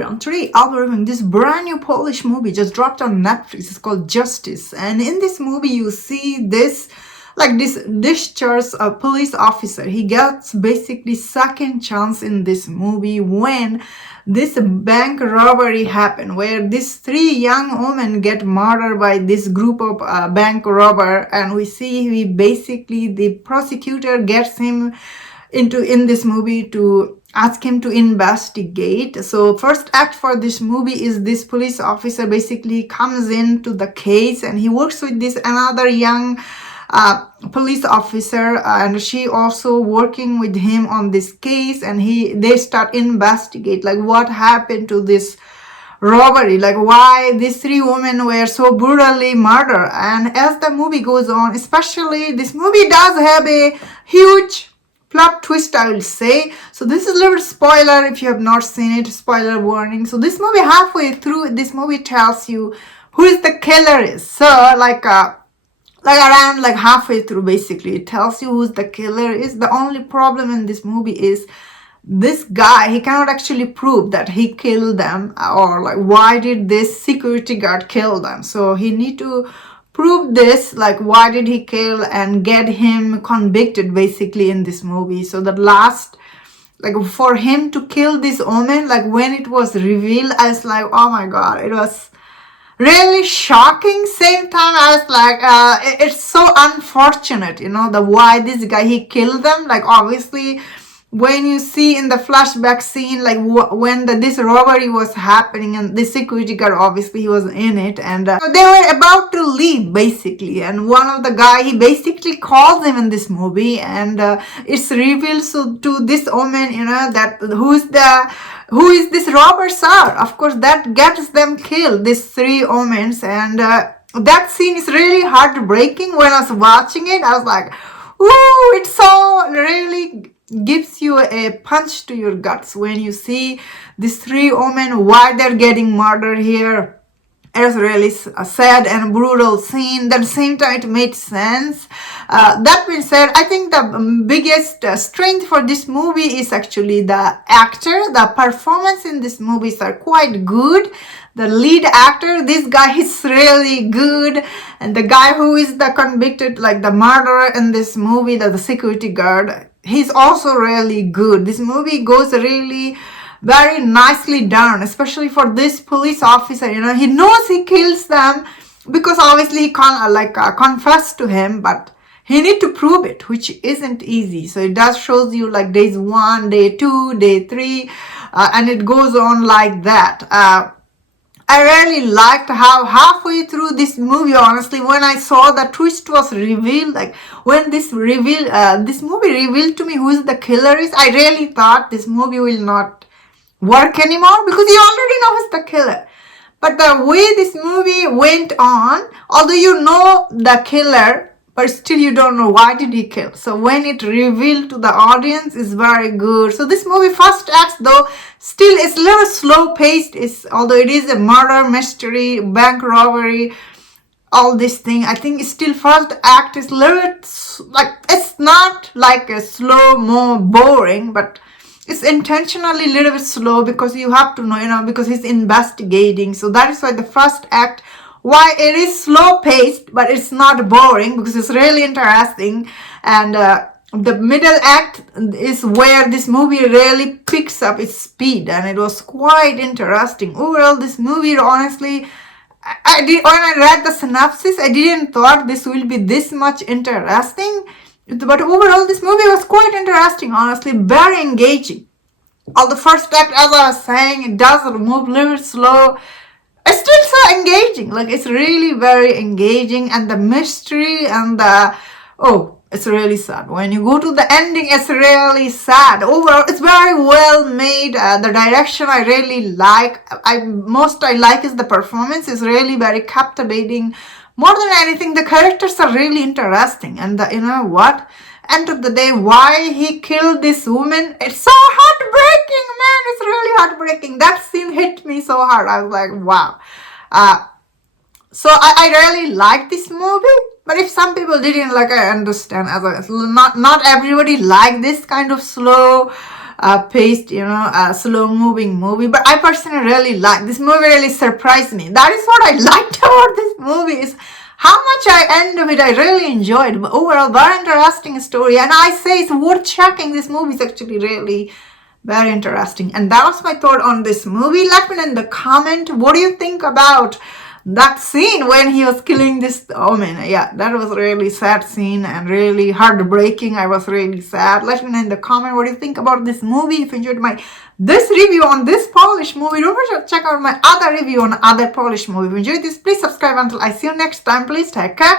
everyone. Today I'll be reviewing this brand new Polish movie just dropped on Netflix. It's called Justice, and in this movie you see this discharged police officer. He gets basically second chance in this movie when this bank robbery happened, where these three young women get murdered by this group of bank robber, and we see the prosecutor gets him in this movie to ask him to investigate. So first act for this movie is this police officer basically comes into the case, and he works with this another young police officer, and she also working with him on this case, and they start investigate like what happened to this robbery, like why these three women were so brutally murdered. And as the movie goes on, especially this movie does have a huge plot twist, I will say. So this is a little spoiler if you have not seen it, spoiler warning. So this movie, halfway through, this movie tells you who is the killer is. So like around like halfway through, basically it tells you who the killer is. The only problem in this movie is this guy, he cannot actually prove that he killed them, or like why did this security guard kill them. So he need to prove this, like why did he kill, and get him convicted basically in this movie. So the last, like for him to kill this woman, like when it was revealed, I was like, oh my god, it was really shocking. Same time I was like, it's so unfortunate, the why this guy he killed them. Like obviously when you see in the flashback scene, like when this robbery was happening, and the security guard, obviously he was in it, and they were about to leave basically, and one of the guy, he basically calls him in this movie, and it's revealed to this woman, that who is this robber sir. Of course that gets them killed, these three women, and that scene is really heartbreaking. When I was watching it, I was like, ooh, it's so really gives you a punch to your guts when you see these three women, why they're getting murdered here. It was really a sad and brutal scene. At the same time, it made sense. That being said, I think the biggest strength for this movie is actually the actor. The performance in this movies are quite good. The lead actor, this guy is really good, and the guy who is the convicted, like the murderer in this movie, the security guard, he's also really good. This movie goes really very nicely done, especially for this police officer. He knows he kills them because obviously he can't confess to him, but he need to prove it, which isn't easy. So it does shows you like days 1, day 2, day 3, and it goes on like that. I really liked how halfway through this movie, honestly, when I saw the twist was revealed, like when this movie revealed to me who is the killer is, I really thought this movie will not work anymore because you already know who's the killer. But the way this movie went on, although you know the killer, but still you don't know why did he kill. So when it revealed to the audience, is very good. So this movie first act though still is a little slow paced, although it is a murder mystery, bank robbery, all this thing. I think still first act is a little like, it's not like a slow more boring, but it's intentionally a little bit slow because you have to know, because he's investigating. So that is why the first act, why it is slow paced, but it's not boring because it's really interesting. And the middle act is where this movie really picks up its speed, and it was quite interesting. Overall, this movie, honestly, when I read the synopsis, I didn't thought this will be this much interesting. But overall, this movie was quite interesting, honestly, very engaging. All the first act, as I was saying, it does move a little slow. It's still so engaging, like it's really very engaging, and the mystery and it's really sad. When you go to the ending, it's really sad. Overall, it's very well made. The direction I really like. I like is the performance is really very captivating. More than anything, the characters are really interesting, and end of the day, why he killed this woman, it's so heartbreaking, man. It's really heartbreaking. That scene hit me so hard. I was like, wow. So I really like this movie, but if some people didn't like, I understand. Not everybody like this kind of slow paced, a slow moving movie. But I personally really like this movie. Really surprised me. That is what I liked about this movie is how much I end of it. I really enjoyed. But overall, very interesting story, and I say it's worth checking. This movie is actually really very interesting. And that was my thought on this movie. Let me know in the comment, what do you think about that scene when he was killing this? Oh man, yeah, that was a really sad scene and really heartbreaking. I was really sad. Let me know in the comment, what do you think about this movie? If you enjoyed my this review on this Polish movie, don't forget to check out my other review on other Polish movie. If you enjoyed this, please subscribe. Until I see you next time, please take care.